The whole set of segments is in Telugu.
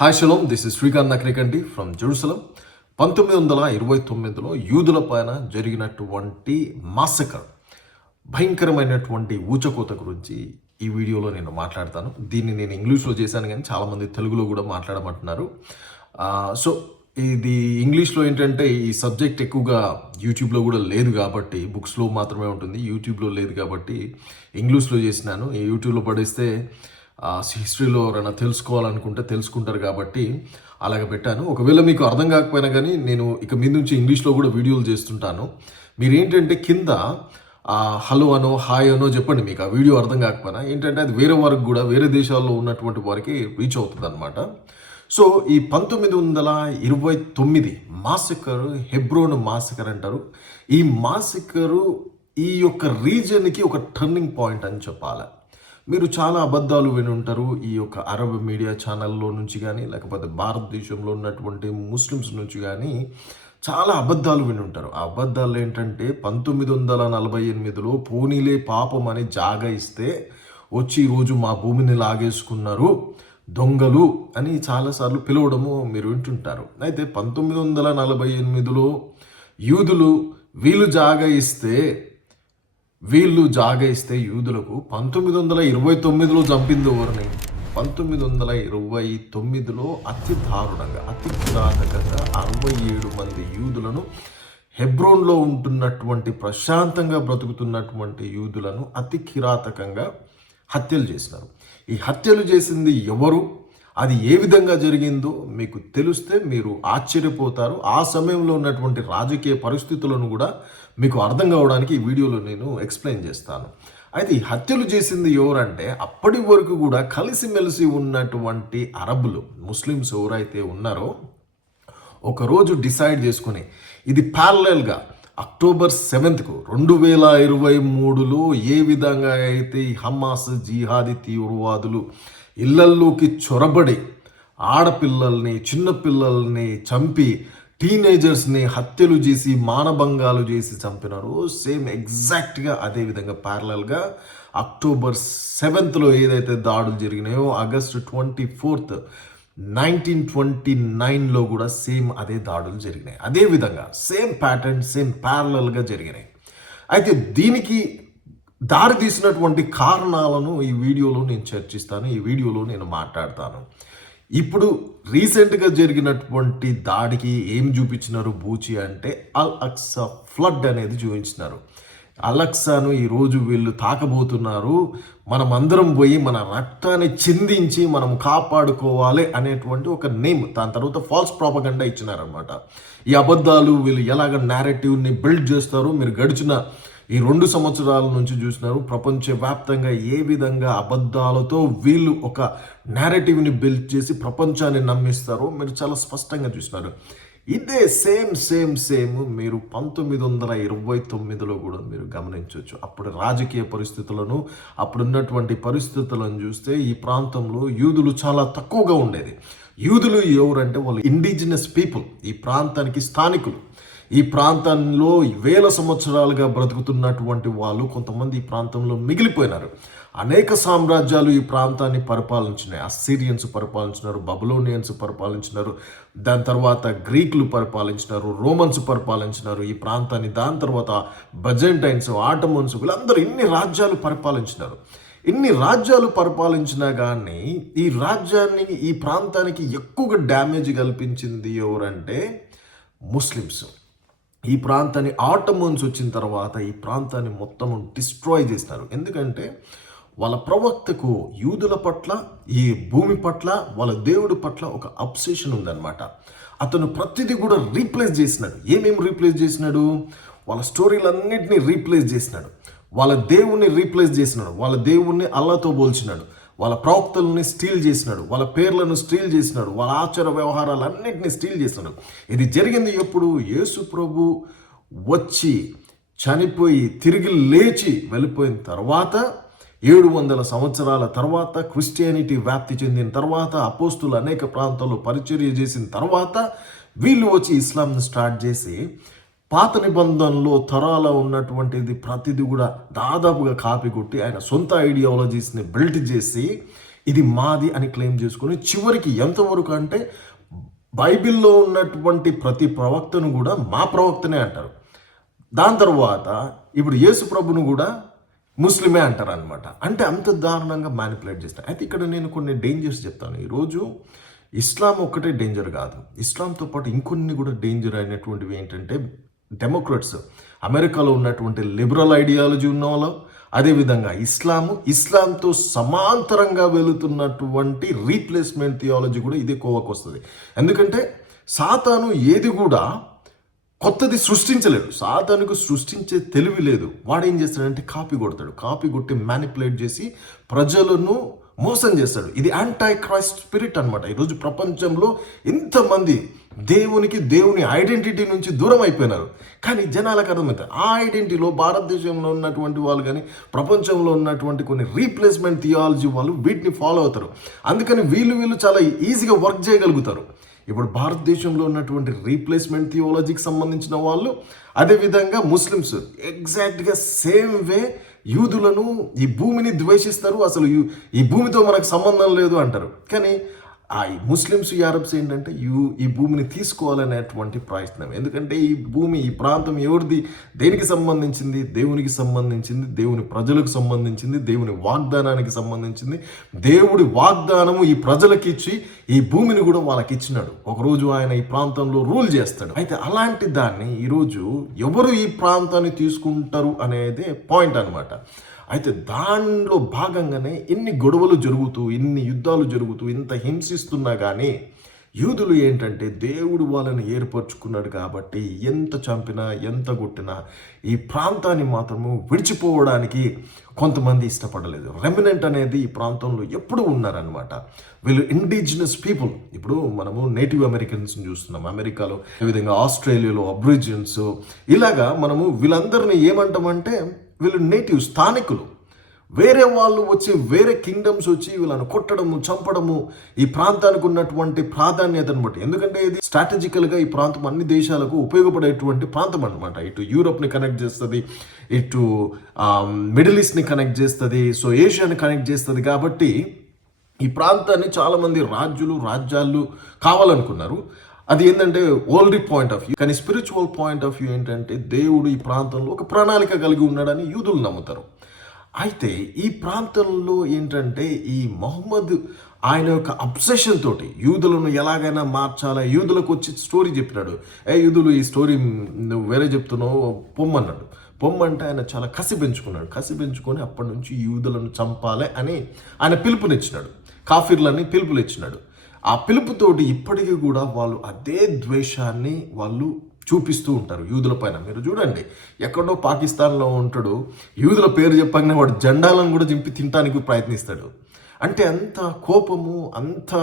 Hi shalom this is Srikanth Nakrikandi from Jerusalem. పంతొమ్మిది వందల ఇరవై తొమ్మిదిలో యూదుల పైన జరిగినటువంటి మాసకర్ భయంకరమైనటువంటి ఊచకోత గురించి ఈ వీడియోలో నేను మాట్లాడతాను. దీన్ని నేను ఇంగ్లీష్లో చేశాను కానీ చాలామంది తెలుగులో కూడా మాట్లాడమంటున్నారు. సో ఇది ఇంగ్లీష్లో ఏంటంటే ఈ సబ్జెక్ట్ ఎక్కువగా యూట్యూబ్లో కూడా లేదు కాబట్టి బుక్స్లో మాత్రమే ఉంటుంది యూట్యూబ్లో లేదు కాబట్టి ఇంగ్లీష్లో చేసినాను. ఈ యూట్యూబ్లో పడేస్తే హిస్టరీలో ఎవరైనా తెలుసుకోవాలనుకుంటే తెలుసుకుంటారు కాబట్టి అలాగ పెట్టాను. ఒకవేళ మీకు అర్థం కాకపోయినా కానీ నేను ఇక మీద నుంచి ఇంగ్లీష్లో కూడా వీడియోలు చేస్తుంటాను. మీరు ఏంటంటే కింద హలో అనో హాయ్ అనో చెప్పండి మీకు. ఆ వీడియో అర్థం కాకపోయినా ఏంటంటే అది వేరే వారికి కూడా వేరే దేశాల్లో ఉన్నటువంటి వారికి రీచ్ అవుతుంది అనమాట సో ఈ పంతొమ్మిది వందల ఇరవై తొమ్మిది మాసికర్ హెబ్రోన్ మాసికర్ అంటారు. ఈ మాసికరు ఈ యొక్క రీజన్కి ఒక టర్నింగ్ పాయింట్ అని చెప్పాలి. మీరు చాలా అబద్ధాలు విని ఉంటారు ఈ యొక్క అరబ్ మీడియా ఛానల్లో నుంచి కానీ లేకపోతే భారతదేశంలో ఉన్నటువంటి ముస్లిమ్స్ నుంచి కానీ చాలా అబద్ధాలు విని ఉంటారు. ఆ అబద్ధాలు ఏంటంటే పంతొమ్మిది వందల నలభై ఎనిమిదిలో పోనీలే పాపం అని జాగా ఇస్తే వచ్చి ఈరోజు మా భూమిని లాగేసుకున్నారు దొంగలు అని చాలాసార్లు పిలవడము మీరు వింటుంటారు. అయితే పంతొమ్మిది వందల నలభై ఎనిమిదిలో యూదులు వీళ్ళు జాగా ఇస్తే వీళ్ళు జాగేస్తే యూదులకు పంతొమ్మిది వందల ఇరవై తొమ్మిదిలో చంపింది ఎవరిని? పంతొమ్మిది వందల ఇరవై తొమ్మిదిలో అతి దారుణంగా అతి కిరాతకంగా అరవై ఏడు మంది యూదులను హెబ్రోన్లో ఉంటున్నటువంటి ప్రశాంతంగా బ్రతుకుతున్నటువంటి యూదులను అతి కిరాతకంగా హత్యలు చేసినారు ఈ హత్యలు చేసింది ఎవరు? అది ఏ విధంగా జరిగిందో మీకు తెలిస్తే మీరు ఆశ్చర్యపోతారు. ఆ సమయంలో ఉన్నటువంటి రాజకీయ పరిస్థితులను కూడా మీకు అర్థం కావడానికి ఈ వీడియోలో నేను ఎక్స్ప్లెయిన్ చేస్తాను. అయితే ఈ హత్యలు చేసింది ఎవరంటే అప్పటి వరకు కూడా కలిసిమెలిసి ఉన్నటువంటి అరబులు ముస్లిమ్స్ ఎవరైతే ఉన్నారో ఒకరోజు డిసైడ్ చేసుకుని ఇది ప్యారలల్గా అక్టోబర్ సెవెంత్కు రెండు వేల ఇరవై మూడులో ఏ విధంగా అయితే ఈ హమాస్ జిహాదీ తీవ్రవాదులు ఇళ్ళల్లోకి చొరబడి ఆడపిల్లల్ని చిన్నపిల్లల్ని చంపి టీనేజర్స్ని హత్యలు చేసి మానభంగాలు చేసి చంపినారు. సేమ్ ఎగ్జాక్ట్గా అదే విధంగా ప్యారలల్గా అక్టోబర్ సెవెంత్లో ఏదైతే దాడులు జరిగినాయో August twenty fourth nineteen twenty నైన్లో కూడా సేమ్ అదే దాడులు జరిగినాయి. అదే విధంగా సేమ్ ప్యాటర్న్ సేమ్ ప్యారలల్గా జరిగినాయి. అయితే దీనికి దారి తీసినటువంటి కారణాలను ఈ వీడియోలో నేను చర్చిస్తాను ఈ వీడియోలో నేను మాట్లాడతాను. ఇప్పుడు రీసెంట్గా జరిగినటువంటి దాడికి ఏం చూపించినారు బూచి అంటే అల్ అక్సా ఫ్లడ్ అనేది చూపించినారు. అలక్సాను ఈరోజు వీళ్ళు తాకబోతున్నారు. మనం అందరం పోయి మన రక్తాన్ని చిందించి మనం కాపాడుకోవాలి అనేటువంటి ఒక నేమ్ దాని తర్వాత ఫాల్స్ ప్రాపగండా ఇచ్చినారనమాట ఈ అబద్ధాలు వీళ్ళు ఎలాగ నేరేటివ్ని బిల్డ్ చేస్తారో మీరు గడిచిన ఈ రెండు సంవత్సరాల నుంచి చూసినారు ప్రపంచవ్యాప్తంగా ఏ విధంగా అబద్ధాలతో వీళ్ళు ఒక నేరేటివ్ని బిల్డ్ చేసి ప్రపంచాన్ని నమ్మిస్తారో మీరు చాలా స్పష్టంగా చూసినారు ఇదే సేమ్ సేమ్ సేమ్ మీరు పంతొమ్మిది వందల ఇరవై తొమ్మిదిలో కూడా మీరు గమనించవచ్చు. అప్పుడు రాజకీయ పరిస్థితులను అప్పుడున్నటువంటి పరిస్థితులను చూస్తే ఈ ప్రాంతంలో యూదులు చాలా తక్కువగా ఉండేది. యూదులు ఎవరంటే వాళ్ళు ఇండిజినస్ పీపుల్ ఈ ప్రాంతానికి స్థానికులు. ఈ ప్రాంతంలో వేల సంవత్సరాలుగా బ్రతుకుతున్నటువంటి వాళ్ళు కొంతమంది ఈ ప్రాంతంలో మిగిలిపోయినారు. అనేక సామ్రాజ్యాలు ఈ ప్రాంతాన్ని పరిపాలించినాయి. అస్సీరియన్స్ పరిపాలించినారు బబులోనియన్స్ పరిపాలించినారు దాని తర్వాత గ్రీకులు పరిపాలించినారు రోమన్స్ పరిపాలించినారు ఈ ప్రాంతాన్ని దాని తర్వాత బజెంటైన్స్ ఆటమన్స్ వీళ్ళందరూ ఇన్ని రాజ్యాలు పరిపాలించినారు. ఇన్ని రాజ్యాలు పరిపాలించినా కానీ ఈ రాజ్యాన్ని ఈ ప్రాంతానికి ఎక్కువగా డ్యామేజ్ కల్పించింది ఎవరంటే ముస్లిమ్స్. ఈ ప్రాంతాన్ని ఆటమోన్స్ వచ్చిన తర్వాత ఈ ప్రాంతాన్ని మొత్తం డిస్ట్రాయ్ చేసినారు ఎందుకంటే వాళ్ళ ప్రవక్తకు యూదుల పట్ల ఈ భూమి పట్ల వాళ్ళ దేవుడి పట్ల ఒక అబ్సెషన్ ఉందన్నమాట. అతను ప్రతిదీ కూడా రీప్లేస్ చేసినాడు. ఏమేమి రీప్లేస్ చేసినాడు? వాళ్ళ స్టోరీలన్నింటినీ రీప్లేస్ చేసినాడు. వాళ్ళ దేవుణ్ణి రీప్లేస్ చేసినాడు. వాళ్ళ దేవుణ్ణి అల్లాతో పోల్చినాడు. వాళ్ళ ప్రవక్తలని స్టీల్ చేసినాడు వాళ్ళ పేర్లను స్టీల్ చేసినాడు వాళ్ళ ఆచార వ్యవహారాలన్నింటినీ స్టీల్ చేసినాడు. ఇది జరిగింది ఎప్పుడు? యేసు ప్రభు వచ్చి చనిపోయి తిరిగి లేచి వెళ్ళిపోయిన తర్వాత ఏడు వందల సంవత్సరాల తర్వాత క్రిస్టియానిటీ వ్యాప్తి చెందిన తర్వాత అపోస్తులు అనేక ప్రాంతాల్లో పరిచర్య చేసిన తర్వాత వీళ్ళు వచ్చి ఇస్లాంను స్టార్ట్ చేసి పాత నిబంధనలో తరాల ఉన్నటువంటిది ప్రతిదీ కూడా దాదాపుగా కాపీ కొట్టి ఆయన సొంత ఐడియాలజీస్ని బిల్ట్ చేసి ఇది మాది అని క్లెయిమ్ చేసుకొని చివరికి ఎంతవరకు అంటే బైబిల్లో ఉన్నటువంటి ప్రతి ప్రవక్తను కూడా మా ప్రవక్తనే అంటారు. దాని తర్వాత ఇప్పుడు యేసు ప్రభును కూడా ముస్లిమే అంటారు అనమాట అంటే అంత దారుణంగా మ్యానిపులేట్ చేస్తారు. అయితే ఇక్కడ నేను కొన్ని డేంజర్స్ చెప్తాను. ఈరోజు ఇస్లాం ఒక్కటే డేంజర్ కాదు. ఇస్లాంతో పాటు ఇంకొన్ని కూడా డేంజర్ అయినటువంటివి ఏంటంటే డెమోక్రట్స్. అమెరికాలో ఉన్నటువంటి లిబరల్ ఐడియాలజీ ఉన్న వాళ్ళు అదేవిధంగా ఇస్లాము ఇస్లాంతో సమాంతరంగా వెళుతున్నటువంటి రీప్లేస్మెంట్ థియాలజీ కూడా ఇదే కోవకు వస్తుంది. ఎందుకంటే సాతాను ఏది కూడా కొత్తది సృష్టించలేడు సాతానుకు సృష్టించే తెలివి లేదు. వాడు ఏం చేస్తాడంటే కాపీ కొడతాడు. కాపీ కొట్టి మ్యానిపులేట్ చేసి ప్రజలను మోసం చేస్తాడు ఇది యాంటై క్రైస్ట్ స్పిరిట్ అనమాట ఈరోజు ప్రపంచంలో ఇంతమంది దేవునికి దేవుని ఐడెంటిటీ నుంచి దూరం అయిపోయినారు. కానీ జనాలకు అర్థమవుతాయి ఆ ఐడెంటిటీలో భారతదేశంలో ఉన్నటువంటి వాళ్ళు కానీ ప్రపంచంలో ఉన్నటువంటి కొన్ని రీప్లేస్మెంట్ థియాలజీ వాళ్ళు వీటిని ఫాలో అవుతారు. అందుకని వీళ్ళు వీళ్ళు చాలా ఈజీగా వర్క్ చేయగలుగుతారు. ఇప్పుడు భారతదేశంలో ఉన్నటువంటి రీప్లేస్మెంట్ థియాలజీకి సంబంధించిన వాళ్ళు అదేవిధంగా ముస్లిమ్స్ ఎగ్జాక్ట్గా సేమ్ వే యూదులను ఈ భూమిని ద్వేషిస్తారు అసలు ఈ భూమితో మనకు సంబంధం లేదు అంటారు. కానీ ఆ ఈ ముస్లిమ్స్ ఈ అరబ్స్ ఏంటంటే యూ ఈ భూమిని తీసుకోవాలనేటువంటి ప్రయత్నం. ఎందుకంటే ఈ భూమి ఈ ప్రాంతం ఎవరిది? దేనికి సంబంధించింది? దేవునికి సంబంధించింది దేవుని ప్రజలకు సంబంధించింది దేవుని వాగ్దానానికి సంబంధించింది. దేవుడి వాగ్దానము ఈ ప్రజలకి ఇచ్చి ఈ భూమిని కూడా వాళ్ళకి ఇచ్చినాడు ఒకరోజు ఆయన ఈ ప్రాంతంలో రూల్ చేస్తాడు. అయితే అలాంటి దాన్ని ఈరోజు ఎవరు ఈ ప్రాంతాన్ని తీసుకుంటారు అనేదే పాయింట్ అన్నమాట. అయితే దానిలో భాగంగానే ఎన్ని గొడవలు జరుగుతూ ఎన్ని యుద్ధాలు జరుగుతూ ఇంత హింసిస్తున్నా కానీ యూదులు ఏంటంటే దేవుడు వాళ్ళని ఏర్పరచుకున్నాడు కాబట్టి ఎంత చంపినా ఎంత కొట్టినా ఈ ప్రాంతాన్ని మాత్రము విడిచిపోవడానికి కొంతమంది ఇష్టపడలేదు. రెమినెంట్ అనేది ఈ ప్రాంతంలో ఎప్పుడు ఉన్నారనమాట వీళ్ళు ఇండిజినస్ పీపుల్ ఇప్పుడు మనము నేటివ్ అమెరికన్స్ చూస్తున్నాం. అమెరికాలో ఈ విధంగా ఆస్ట్రేలియాలో అబ్రిజియన్స్ ఇలాగా మనము వీళ్ళందరినీ ఏమంటామంటే వీళ్ళు నేటివ్ స్థానికులు. వేరే వాళ్ళు వచ్చి వేరే కింగ్డమ్స్ వచ్చి వీళ్ళను కొట్టడము చంపడము ఈ ప్రాంతానికి ఉన్నటువంటి ప్రాధాన్యతను బట్టి. ఎందుకంటే ఇది స్ట్రాటజికల్గా ఈ ప్రాంతం అన్ని దేశాలకు ఉపయోగపడేటువంటి ప్రాంతం అనమాట ఇటు యూరోప్ని కనెక్ట్ చేస్తుంది ఇటు మిడిల్ ఈస్ట్ని కనెక్ట్ చేస్తుంది సో ఏషియాని కనెక్ట్ చేస్తుంది కాబట్టి ఈ ప్రాంతాన్ని చాలామంది రాజ్యులు రాజ్యాలు కావాలనుకున్నారు. అది ఏంటంటే ఓల్డ్ పాయింట్ ఆఫ్ వ్యూ కానీ స్పిరిచువల్ పాయింట్ ఆఫ్ వ్యూ ఏంటంటే దేవుడు ఈ ప్రాంతంలో ఒక ప్రణాళిక కలిగి ఉన్నాడని యూదులు నమ్ముతారు. అయితే ఈ ప్రాంతంలో ఏంటంటే ఈ మొహమ్మద్ ఆయన యొక్క అబ్సెషన్ తోటి యూదులను ఎలాగైనా మార్చాలా? యూదులకు వచ్చి స్టోరీ చెప్పినాడు. ఏ యూదులు ఈ స్టోరీ నువ్వు వేరే చెప్తున్నావు పొమ్మన్నాడు. పొమ్మంటే ఆయన చాలా కసి పెంచుకున్నాడు. కసి పెంచుకొని అప్పటి నుంచి యూదులను చంపాలి అని ఆయన పిలుపునిచ్చినాడు. కాఫీర్లని పిలుపులు ఇచ్చినాడు ఆ పిలుపుతోటి ఇప్పటికీ కూడా వాళ్ళు అదే ద్వేషాన్ని వాళ్ళు చూపిస్తూ ఉంటారు యూదుల పైన. మీరు చూడండి ఎక్కడో పాకిస్తాన్లో ఉంటాడు యూదుల పేరు చెప్పగానే వాడు జెండాలను కూడా చింపి తినడానికి ప్రయత్నిస్తాడు. అంటే అంత కోపము అంత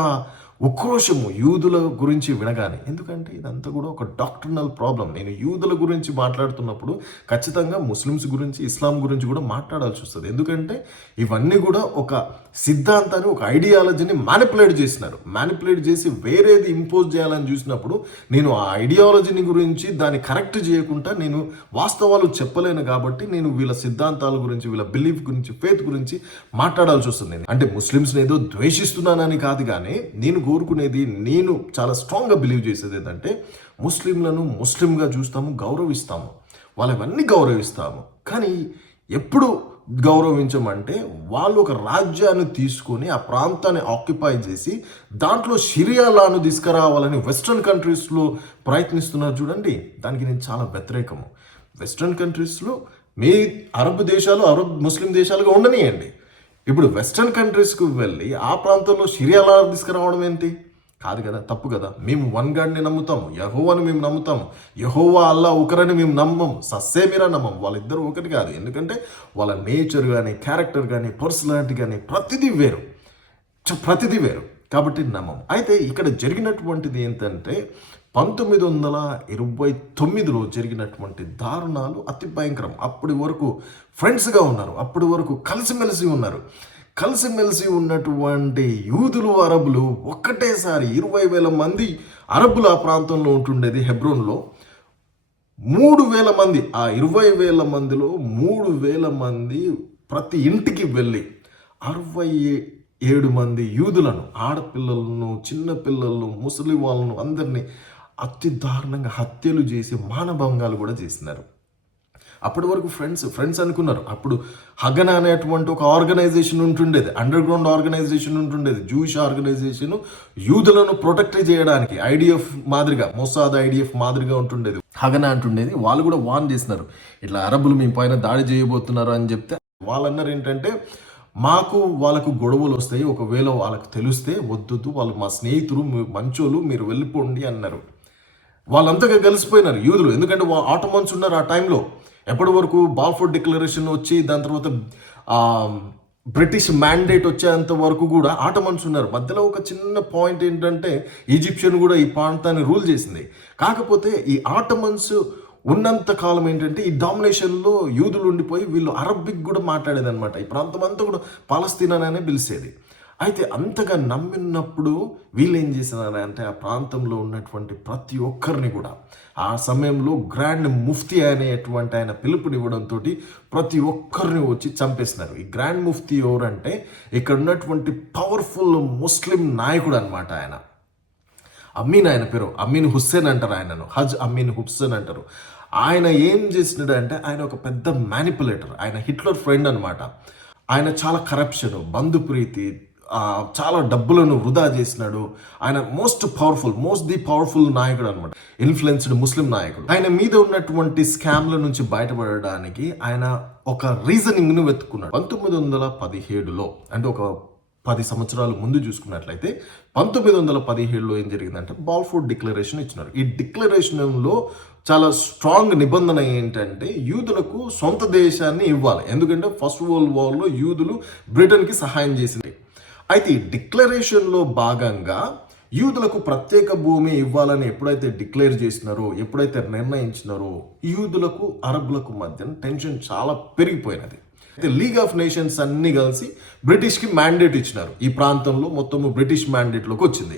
ఉక్రోషము యూదుల గురించి వినగానే ఎందుకంటే ఇదంతా కూడా ఒక డాక్టర్నల్ ప్రాబ్లం నేను యూదుల గురించి మాట్లాడుతున్నప్పుడు ఖచ్చితంగా ముస్లిమ్స్ గురించి ఇస్లాం గురించి కూడా మాట్లాడాల్సి వస్తుంది. ఎందుకంటే ఇవన్నీ కూడా ఒక సిద్ధాంతాన్ని ఒక ఐడియాలజీని మ్యానిపులేట్ చేసినారు. మ్యానిపులేట్ చేసి వేరేది ఇంపోజ్ చేయాలని చూసినప్పుడు నేను ఆ ఐడియాలజీని గురించి దాన్ని కరెక్ట్ చేయకుండా నేను వాస్తవాలు చెప్పలేను కాబట్టి నేను వీళ్ళ సిద్ధాంతాల గురించి వీళ్ళ బిలీఫ్ గురించి ఫేత్ గురించి మాట్లాడాల్సి వస్తుంది. అంటే ముస్లిమ్స్ని ఏదో ద్వేషిస్తున్నానని కాదు కానీ నేను కోరుకునేది నేను చాలా స్ట్రాంగ్గా బిలీవ్ చేసేది ఏంటంటే ముస్లింలను ముస్లింగా చూస్తాము గౌరవిస్తాము. వాళ్ళవన్నీ గౌరవిస్తాము. కానీ ఎప్పుడు గౌరవించమంటే వాళ్ళు ఒక రాజ్యాన్ని తీసుకొని ఆ ప్రాంతాన్ని ఆక్యుపై చేసి దాంట్లో షిరియాలాను తీసుకురావాలని వెస్ట్రన్ కంట్రీస్లో ప్రయత్నిస్తున్నారు చూడండి. దానికి నేను చాలా వ్యతిరేకము. వెస్ట్రన్ కంట్రీస్లో మీ అరబ్ దేశాలు అరబ్ ముస్లిం దేశాలుగా ఉండనియండి. ఇప్పుడు వెస్ట్రన్ కంట్రీస్కి వెళ్ళి ఆ ప్రాంతంలో షిరియా తీసుకురావడం ఏంటి? కాదు కదా తప్పు కదా. మేము వన్ గాడ్ని నమ్ముతాము యహోవాని మేము నమ్ముతాము యహోవా అల్లా ఒకరని మేము నమ్మం సస్సేమిరా నమ్మం వాళ్ళిద్దరూ ఒకటి కాదు. ఎందుకంటే వాళ్ళ నేచర్ కానీ క్యారెక్టర్ కానీ పర్సనాలిటీ కానీ ప్రతిదీ వేరు. ప్రతిదీ వేరు. కాబట్టి నమ్మం అయితే ఇక్కడ జరిగినటువంటిది ఏంటంటే పంతొమ్మిది వందల ఇరవై తొమ్మిదిలో జరిగినటువంటి దారుణాలు అతి భయంకరం. అప్పటి వరకు ఫ్రెండ్స్గా ఉన్నారు. అప్పటి వరకు కలిసిమెలిసి ఉన్నారు. కలిసిమెలిసి ఉన్నటువంటి యూదులు అరబులు ఒక్కటేసారి ఇరవై వేల మంది అరబులు ఆ ప్రాంతంలో ఉంటుండేది హెబ్రోన్లో. మూడు వేల మంది ఆ ఇరవై వేల మందిలో మూడు వేల మంది ప్రతి ఇంటికి వెళ్ళి అరవై ఏడు మంది యూదులను ఆడపిల్లలను చిన్నపిల్లలను ముసలి వాళ్ళను అందరినీ అతి దారుణంగా హత్యలు చేసి మానభంగాలు కూడా చేసినారు. అప్పటి వరకు ఫ్రెండ్స్ ఫ్రెండ్స్ అనుకున్నారు. అప్పుడు హగన్ అనేటువంటి ఒక ఆర్గనైజేషన్ ఉంటుండేది. అండర్ గ్రౌండ్ ఆర్గనైజేషన్ ఉంటుండేది. జూయిష్ ఆర్గనైజేషన్ యూదులను ప్రొటెక్ట్ చేయడానికి ఐడిఎఫ్ మాదిరిగా మొసాద్ ఐడిఎఫ్ మాదిరిగా ఉంటుండేది. హగన అంటుండేది. వాళ్ళు కూడా వాన్ చేసినారు. ఇట్లా అరబులు మీ పైన దాడి చేయబోతున్నారు అని చెప్తే వాళ్ళన్నారు ఏంటంటే మాకు వాళ్ళకు గొడవలు వస్తాయి. ఒకవేళ వాళ్ళకు తెలిస్తే వద్దు వాళ్ళు మా స్నేహితులు మంచోళ్ళు మీరు వెళ్ళిపోండి అన్నారు. వాళ్ళంతగా కలిసిపోయినారు యూదులు. ఎందుకంటే ఆటోమన్స్ ఉన్నారు ఆ టైంలో. ఎప్పటి వరకు బాల్ఫోర్ డిక్లరేషన్ వచ్చి దాని తర్వాత బ్రిటిష్ మ్యాండేట్ వచ్చేంత వరకు కూడా ఆటోమన్స్ ఉన్నారు. మధ్యలో ఒక చిన్న పాయింట్ ఏంటంటే ఈజిప్షియన్ కూడా ఈ ప్రాంతాన్ని రూల్ చేసింది. కాకపోతే ఈ ఆటోమన్స్ ఉన్నంత కాలం ఏంటంటే ఈ డామినేషన్లో యూదులు ఉండిపోయి వీళ్ళు అరబిక్ కూడా మాట్లాడేది అనమాట ఈ ప్రాంతం అంతా కూడా పాలస్తీనా అనే పిలిచేది అయితే అంతగా నమ్మినప్పుడు వీళ్ళు ఏం చేసినారంటే ఆ ప్రాంతంలో ఉన్నటువంటి ప్రతి ఒక్కరిని కూడా ఆ సమయంలో గ్రాండ్ ముఫ్తీ అనేటువంటి ఆయన పిలుపునివ్వడంతో ప్రతి ఒక్కరిని వచ్చి చంపేసినారు. ఈ గ్రాండ్ ముఫ్తీ ఎవరంటే ఇక్కడ ఉన్నటువంటి పవర్ఫుల్ ముస్లిం నాయకుడు అనమాట ఆయన. అమీన్ ఆయన పేరు అమీన్ హుస్సేన్ అంటారు ఆయనను హజ్ అమీన్ హుస్సేన్ అంటారు. ఆయన ఏం చేసినాడు అంటే ఆయన ఒక పెద్ద మ్యానిపులేటర్ ఆయన హిట్లర్ ఫ్రెండ్ అనమాట ఆయన చాలా కరప్షన్ బంధుప్రీతి ప్రీతి చాలా డబ్బులను వృధా చేసినాడు. ఆయన most powerful most the powerful నాయకుడు అనమాట ఇన్ఫ్లుయెన్స్డ్ ముస్లిం నాయకుడు. ఆయన మీద ఉన్నటువంటి స్కామ్ల నుంచి బయటపడడానికి ఆయన ఒక రీజనింగ్ను వెతుక్కున్నాడు. పంతొమ్మిది వందల పదిహేడులో అంటే ఒక పది సంవత్సరాలు ముందు చూసుకున్నట్లయితే పంతొమ్మిది వందల పదిహేడులో ఏం జరిగిందంటే బాల్ఫోర్డ్ డిక్లరేషన్ ఇచ్చినారు. ఈ డిక్లరేషన్లో చాలా స్ట్రాంగ్ నిబంధన ఏంటంటే యూదులకు సొంత దేశాన్ని ఇవ్వాలి. ఎందుకంటే ఫస్ట్ వరల్డ్ వార్లో యూదులు బ్రిటన్కి సహాయం చేసింది. అయితే ఈ డిక్లరేషన్లో భాగంగా యూదులకు ప్రత్యేక భూమి ఇవ్వాలని ఎప్పుడైతే డిక్లేర్ చేసినారో ఎప్పుడైతే నిర్ణయించినారో యూదులకు అరబులకు మధ్య టెన్షన్ చాలా పెరిగిపోయినది. అయితే లీగ్ ఆఫ్ నేషన్స్ అన్ని కలిసి బ్రిటిష్కి మ్యాండేట్ ఇచ్చినారు. ఈ ప్రాంతంలో మొత్తము బ్రిటిష్ మ్యాండేట్లోకి వచ్చింది.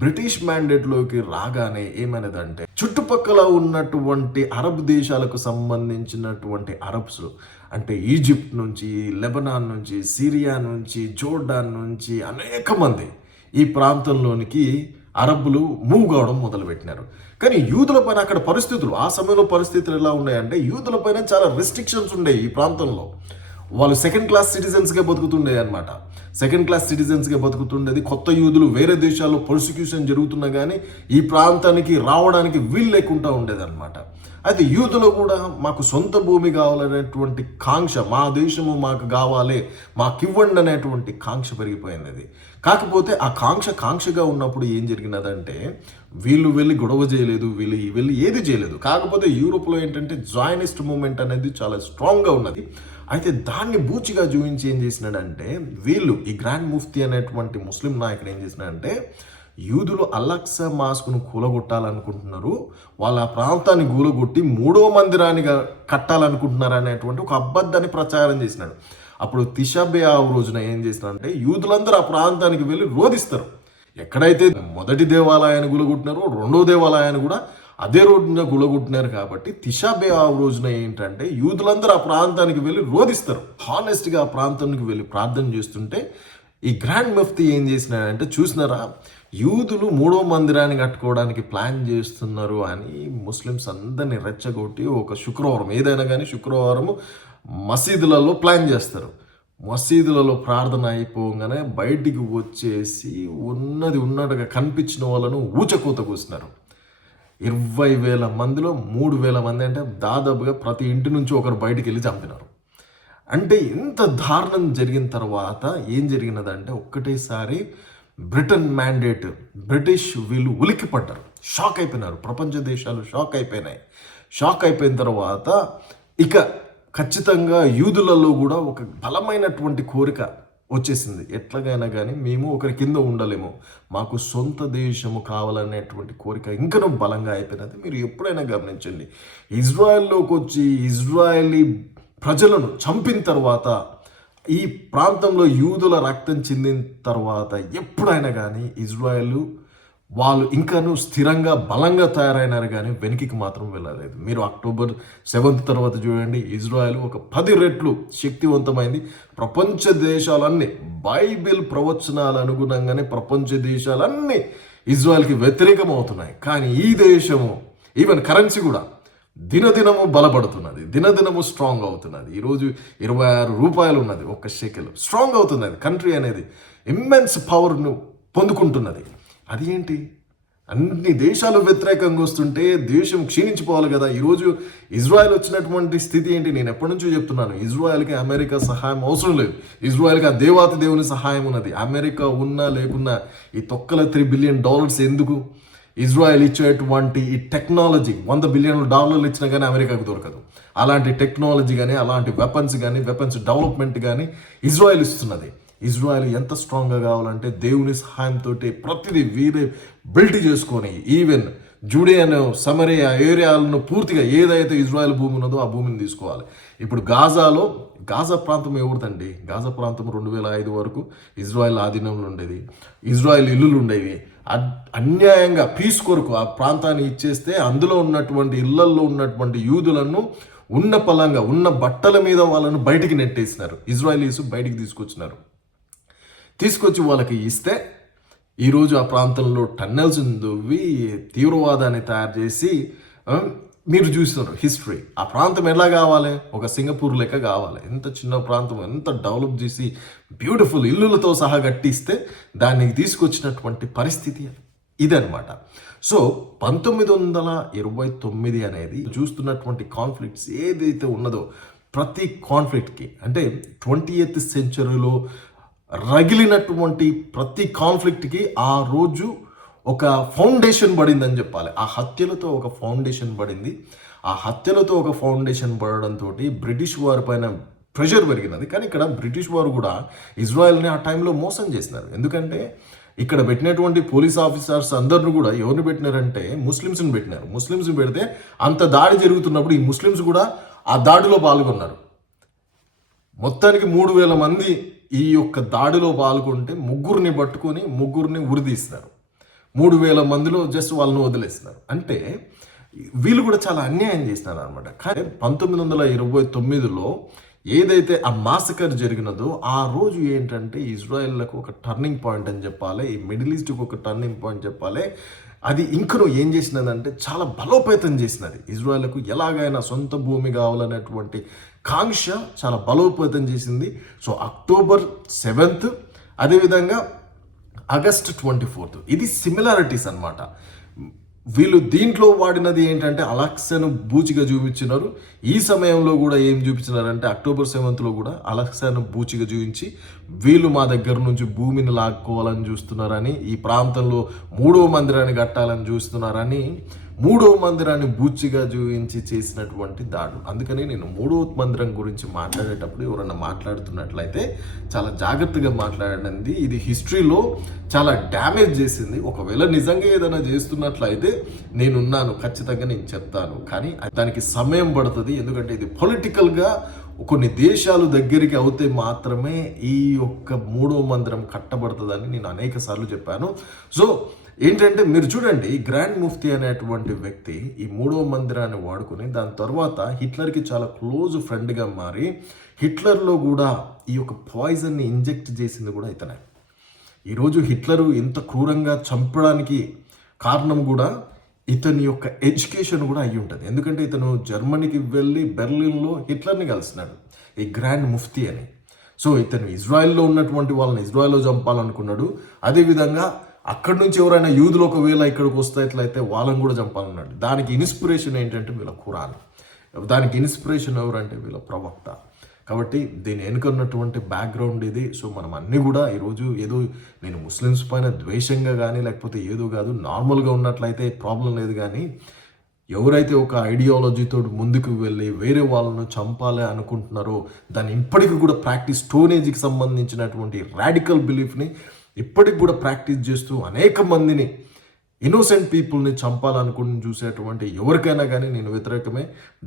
బ్రిటిష్ మ్యాండేట్లోకి రాగానే ఏమైనదంటే చుట్టుపక్కల ఉన్నటువంటి అరబ్ దేశాలకు సంబంధించినటువంటి అరబ్స్ అంటే ఈజిప్ట్ నుంచి లెబనాన్ నుంచి సిరియా నుంచి జోర్డాన్ నుంచి అనేక మంది ఈ ప్రాంతంలోనికి అరబ్బులు మూవ్ కావడం మొదలుపెట్టినారు. కానీ యూదుల పైన అక్కడ పరిస్థితులు ఆ సమయంలో పరిస్థితులు ఎలా ఉన్నాయంటే యూదుల పైన చాలా రెస్ట్రిక్షన్స్ ఉండేవి ఈ ప్రాంతంలో. వాళ్ళు సెకండ్ క్లాస్ సిటిజన్స్గా బతుకుతుండే అనమాట సెకండ్ క్లాస్ సిటిజన్స్గా బతుకుతుండేది కొత్త యూదులు వేరే దేశాల్లో పర్సిక్యూషన్ జరుగుతున్నా కానీ ఈ ప్రాంతానికి రావడానికి వీలు లేకుండా ఉండేదన్నమాట. అయితే యూదులు కూడా మాకు సొంత భూమి కావాలనేటువంటి కాంక్ష మా దేశము మాకు కావాలి మాకివ్వండి అనేటువంటి కాంక్ష పెరిగిపోయినది కాకపోతే ఆ కాంక్ష కాంక్షగా ఉన్నప్పుడు ఏం జరిగినదంటే వీళ్ళు వెళ్ళి గొడవ చేయలేదు వీళ్ళు వెళ్ళి ఏది చేయలేదు. కాకపోతే యూరోప్లో ఏంటంటే జాయినిస్ట్ మూమెంట్ అనేది చాలా స్ట్రాంగ్గా ఉన్నది. అయితే దాన్ని బూచిగా చూపించి ఏం చేసినాడంటే వీళ్ళు ఈ గ్రాండ్ ముఫ్తీ అనేటువంటి ముస్లిం నాయకుడు ఏం చేసినాడంటే యూదులు అలక్స మాస్కును కూలగొట్టాలనుకుంటున్నారు. వాళ్ళ ఆ ప్రాంతాన్ని కూలగొట్టి మూడో మందిరాన్ని కట్టాలనుకుంటున్నారు అనేటువంటి ఒక అబద్ధాన్ని ప్రచారం చేసినాడు. అప్పుడు తిషాబే ఆ రోజున ఏం చేసినాడంటే యూదులందరూ ఆ ప్రాంతానికి వెళ్ళి రోధిస్తారు. ఎక్కడైతే మొదటి దేవాలయాన్ని గులగొట్టినారో రెండో దేవాలయాన్ని కూడా అదే రోడ్డున గుడగొట్టినారు కాబట్టి తిషాబే ఆ రోజున ఏంటంటే యూదులందరూ ఆ ప్రాంతానికి వెళ్ళి రోధిస్తారు. హానెస్ట్గా ఆ ప్రాంతానికి వెళ్ళి ప్రార్థన చేస్తుంటే ఈ గ్రాండ్ ముఫ్తీ ఏం చేసినాడంటే చూసినారా? యూదులు మూడో మందిరాన్ని కట్టుకోవడానికి ప్లాన్ చేస్తున్నారు అని ముస్లిమ్స్ అందరినీ రెచ్చగొట్టి ఒక శుక్రవారం ఏదైనా కానీ శుక్రవారము మసీదులలో ప్లాన్ చేస్తారు. మసీదులలో ప్రార్థన అయిపోగానే బయటికి వచ్చేసి ఉన్నది ఉన్నట్టుగా కనిపించిన వాళ్ళను ఊచకూత కూసినారు. ఇరవై వేల మందిలో మూడు వేల మంది అంటే దాదాపుగా ప్రతి ఇంటి నుంచి ఒకరు బయటికి వెళ్ళి చంపినారు. అంటే ఇంత దారుణం జరిగిన తర్వాత ఏం జరిగినదంటే ఒక్కటేసారి బ్రిటన్ మ్యాండేట్ బ్రిటిష్ వీళ్ళు ఉలిక్కిపడ్డారు. షాక్ అయిపోయినారు. ప్రపంచ దేశాలు షాక్ అయిపోయినాయి. షాక్ అయిపోయిన తర్వాత ఇక ఖచ్చితంగా యూదులలో కూడా ఒక బలమైనటువంటి కోరిక వచ్చేసింది. ఎట్లాగైనా కానీ మేము ఒకరి కింద ఉండలేము. మాకు సొంత దేశము కావాలనేటువంటి కోరిక ఇంకనూ బలంగా అయిపోయినది. మీరు ఎప్పుడైనా గమనించండి. ఇజ్రాయెల్లోకి వచ్చి ఇజ్రాయలీ ప్రజలను చంపిన తర్వాత ఈ ప్రాంతంలో యూదుల రక్తం చెందిన తర్వాత ఎప్పుడైనా కానీ ఇజ్రాయెల్ వాళ్ళు ఇంకాను స్థిరంగా బలంగా తయారైనారు కానీ వెనక్కి మాత్రం వెళ్ళలేదు. మీరు అక్టోబర్ సెవెంత్ తర్వాత చూడండి ఇజ్రాయెల్ ఒక పది రెట్లు శక్తివంతమైంది. ప్రపంచ దేశాలన్నీ బైబిల్ ప్రవచనాల అనుగుణంగానే ప్రపంచ దేశాలన్నీ ఇజ్రాయెల్కి వ్యతిరేకం అవుతున్నాయి కానీ ఈ దేశము ఈవెన్ కరెన్సీ కూడా దినదినము బలపడుతున్నది. దినదినము స్ట్రాంగ్ అవుతున్నది. ఈరోజు ఇరవై ఆరు రూపాయలు ఉన్నది ఒక్క షెకెల్ స్ట్రాంగ్ అవుతున్నది. కంట్రీ అనేది ఇమ్మెన్స్ పవర్ను పొందుకుంటున్నది. అది ఏంటి? అన్ని దేశాలు వ్యతిరేకంగా వస్తుంటే దేశం క్షీణించిపోవాలి కదా. ఈరోజు ఇజ్రాయెల్ వచ్చినటువంటి స్థితి ఏంటి? నేను ఎప్పటి నుంచో చెప్తున్నాను. ఇజ్రాయెల్కి అమెరికా సహాయం అవసరం లేదు. ఇజ్రాయెల్కి ఆ దేవాతి దేవుని సహాయం ఉన్నది. అమెరికా ఉన్నా లేకున్నా ఈ తొక్కల త్రీ బిలియన్ డాలర్స్ ఎందుకు? ఇజ్రాయెల్ ఇచ్చేటువంటి ఈ టెక్నాలజీ వంద బిలియన్ డాలర్లు ఇచ్చినా కానీ అమెరికాకు దొరకదు. అలాంటి టెక్నాలజీ కానీ అలాంటి వెపన్స్ కానీ వెపన్స్ డెవలప్మెంట్ కానీ ఇజ్రాయెల్ ఇస్తున్నది. ఇజ్రాయెల్ ఎంత స్ట్రాంగ్గా కావాలంటే దేవుని సహాయంతో ప్రతిదీ వీరే బిల్డ్ చేసుకొని ఈవెన్ జూడియన్ సమరియా ఏరియాలను పూర్తిగా ఏదైతే ఇజ్రాయెల్ భూమి ఉన్నదో ఆ భూమిని తీసుకోవాలి. ఇప్పుడు గాజాలో గాజా ప్రాంతం ఎవరిదండి? గాజా ప్రాంతం రెండు వేల ఐదు వరకు ఇజ్రాయెల్ ఆధీనంలో ఉండేది. ఇజ్రాయెల్ ఇల్లులు ఉండేవి. అన్యాయంగా పీస్ కొరకు ఆ ప్రాంతాన్ని ఇచ్చేస్తే అందులో ఉన్నటువంటి ఇళ్ళల్లో ఉన్నటువంటి యూదులను ఉన్న పలంగా ఉన్న బట్టల మీద వాళ్ళను బయటికి నెట్టేసినారు. ఇజ్రాయలీస్ బయటికి తీసుకొచ్చినారు. తీసుకొచ్చి వాళ్ళకి ఇస్తే ఈరోజు ఆ ప్రాంతంలో టన్నెల్స్ దువ్వి తీవ్రవాదాన్ని తయారు చేసి మీరు చూస్తున్నారు హిస్టరీ. ఆ ప్రాంతం ఎలా కావాలి? ఒక సింగపూర్ లెక్క కావాలి. ఎంత చిన్న ప్రాంతం ఎంత డెవలప్ చేసి బ్యూటిఫుల్ ఇల్లులతో సహా కట్టిస్తే దానికి తీసుకొచ్చినటువంటి పరిస్థితి ఇదనమాట సో పంతొమ్మిది వందల ఇరవై తొమ్మిది అనేది చూస్తున్నటువంటి కాన్ఫ్లిక్ట్స్ ఏదైతే ఉన్నదో ప్రతి కాన్ఫ్లిక్ట్కి అంటే ట్వంటీ ఎయిత్ సెంచరీలో రగిలినటువంటి ప్రతి కాన్ఫ్లిక్ట్కి ఆ రోజు ఒక ఫౌండేషన్ పడిందని చెప్పాలి. ఆ హత్యలతో ఒక ఫౌండేషన్ పడింది. ఆ హత్యలతో ఒక ఫౌండేషన్ పడడంతో బ్రిటిష్ వారి పైన ప్రెషర్ పెరిగినది. కానీ ఇక్కడ బ్రిటిష్ వారు కూడా ఇజ్రాయెల్ని ఆ టైంలో మోసం చేసినారు. ఎందుకంటే ఇక్కడ పెట్టినటువంటి పోలీస్ ఆఫీసర్స్ అందరిని కూడా ఎవరిని పెట్టినారంటే ముస్లిమ్స్ని పెట్టినారు. ముస్లిమ్స్ని పెడితే అంత దాడి జరుగుతున్నప్పుడు ఈ ముస్లిమ్స్ కూడా ఆ దాడిలో పాల్గొన్నారు. మొత్తానికి మూడు వేల మంది ఈ యొక్క దాడిలో పాల్గొంటే ముగ్గురిని పట్టుకొని ముగ్గురిని ఉరిదీస్తారు మూడు వేల మందిలో జస్ట్ వాళ్ళని వదిలేస్తున్నారు అంటే వీళ్ళు కూడా చాలా అన్యాయం చేసినారు అనమాట కానీ పంతొమ్మిది వందల ఇరవై తొమ్మిదిలో ఏదైతే ఆ మాసకర్ జరిగినదో ఆ రోజు ఏంటంటే ఇజ్రాయెల్లకు ఒక టర్నింగ్ పాయింట్ అని చెప్పాలి ఈ మిడిల్ ఈస్ట్కి ఒక టర్నింగ్ పాయింట్ చెప్పాలి. అది ఇంకను ఏం చేసినదంటే చాలా బలోపేతం చేసినది. ఇజ్రాయెల్కు ఎలాగైనా సొంత భూమి కావాలనేటువంటి కాంక్ష చాలా బలోపేతం చేసింది. సో అక్టోబర్ సెవెంత్ అదేవిధంగా ఆగస్ట్ ట్వంటీ ఫోర్త్ ఇది సిమిలారిటీస్ అన్నమాట. వీళ్ళు దీంట్లో వాడినది ఏంటంటే అలక్సను బూచిగా చూపించినారు. ఈ సమయంలో కూడా ఏం చూపించినారంటే అక్టోబర్ సెవెంత్లో కూడా అలక్సను బూచిగా చూపించి వీళ్ళు మా దగ్గర నుంచి భూమిని లాక్కోవాలని చూస్తున్నారని ఈ ప్రాంతంలో మూడవ మందిరాన్ని కట్టాలని చూస్తున్నారని మూడవ మందిరాన్ని బూచిగా చూపించి చేసినటువంటి దాడు. అందుకని నేను మూడవ మందిరం గురించి మాట్లాడేటప్పుడు ఎవరన్నా మాట్లాడుతున్నట్లయితే చాలా జాగ్రత్తగా మాట్లాడండి. ఇది హిస్టరీలో చాలా డ్యామేజ్ చేసింది. ఒకవేళ నిజంగా ఏదైనా చేస్తున్నట్లయితే నేనున్నాను ఖచ్చితంగా నేను చెప్తాను. కానీ దానికి సమయం పడుతుంది. ఎందుకంటే ఇది పొలిటికల్గా కొన్ని దేశాలు దగ్గరికి అవుతే మాత్రమే ఈ యొక్క మూడవ మందిరం కట్టబడుతుందని నేను అనేక సార్లు చెప్పాను. సో ఏంటంటే మీరు చూడండి ఈ గ్రాండ్ ముఫ్తీ అనేటువంటి వ్యక్తి ఈ మూడవ మందిరాన్ని వాడుకొని దాని తర్వాత హిట్లర్కి చాలా క్లోజ్ ఫ్రెండ్గా మారి హిట్లర్లో కూడా ఈ యొక్క పాయిజన్ని ఇంజెక్ట్ చేసింది కూడా ఇతనే. ఈరోజు హిట్లరు ఇంత క్రూరంగా చంపడానికి కారణం కూడా ఇతని యొక్క ఎడ్యుకేషన్ కూడా అయ్యి ఉంటుంది. ఎందుకంటే ఇతను జర్మనీకి వెళ్ళి బెర్లిన్లో హిట్లర్ని కలిసినాడు ఈ గ్రాండ్ ముఫ్తీ అని. సో ఇతను ఇజ్రాయెల్లో ఉన్నటువంటి వాళ్ళని ఇజ్రాయెల్లో చంపాలనుకున్నాడు. అదేవిధంగా అక్కడి నుంచి ఎవరైనా యూదులు ఒకవేళ ఇక్కడికి వస్తే వాళ్ళని కూడా చంపాలన్నాడు. దానికి ఇన్స్పిరేషన్ ఏంటంటే వీళ్ళ ఖురాన్. దానికి ఇన్స్పిరేషన్ ఎవరంటే వీళ్ళ ప్రవక్త. కాబట్టి దీని వెనుకున్నటువంటి బ్యాక్గ్రౌండ్ ఇది. సో మనం అన్నీ కూడా ఈరోజు ఏదో నేను ముస్లిమ్స్ పైన ద్వేషంగా కానీ లేకపోతే ఏదో కాదు నార్మల్గా ఉన్నట్లయితే ప్రాబ్లం లేదు కానీ ఎవరైతే ఒక ఐడియాలజీతో ముందుకు వెళ్ళి వేరే వాళ్ళను చంపాలి అనుకుంటున్నారో దాన్ని ఇప్పటికి కూడా ప్రాక్టీస్ స్టోనేజ్కి సంబంధించినటువంటి రాడికల్ బిలీఫ్ని ఇప్పటికి కూడా ప్రాక్టీస్ చేస్తూ అనేక మందిని ఇన్నోసెంట్ పీపుల్ని చంపాలనుకుని చూసేటువంటి ఎవరికైనా కానీ నేను వ్యతిరేకమే.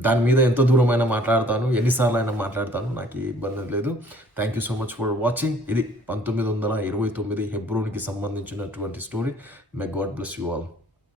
దాని మీద ఎంత దూరమైనా మాట్లాడతాను ఎన్నిసార్లు అయినా మాట్లాడతాను నాకు ఏ ఇబ్బంది లేదు. Thank you so much for watching ఇది పంతొమ్మిది వందల ఇరవై తొమ్మిది హెబ్రోన్కి సంబంధించినటువంటి story may God bless you all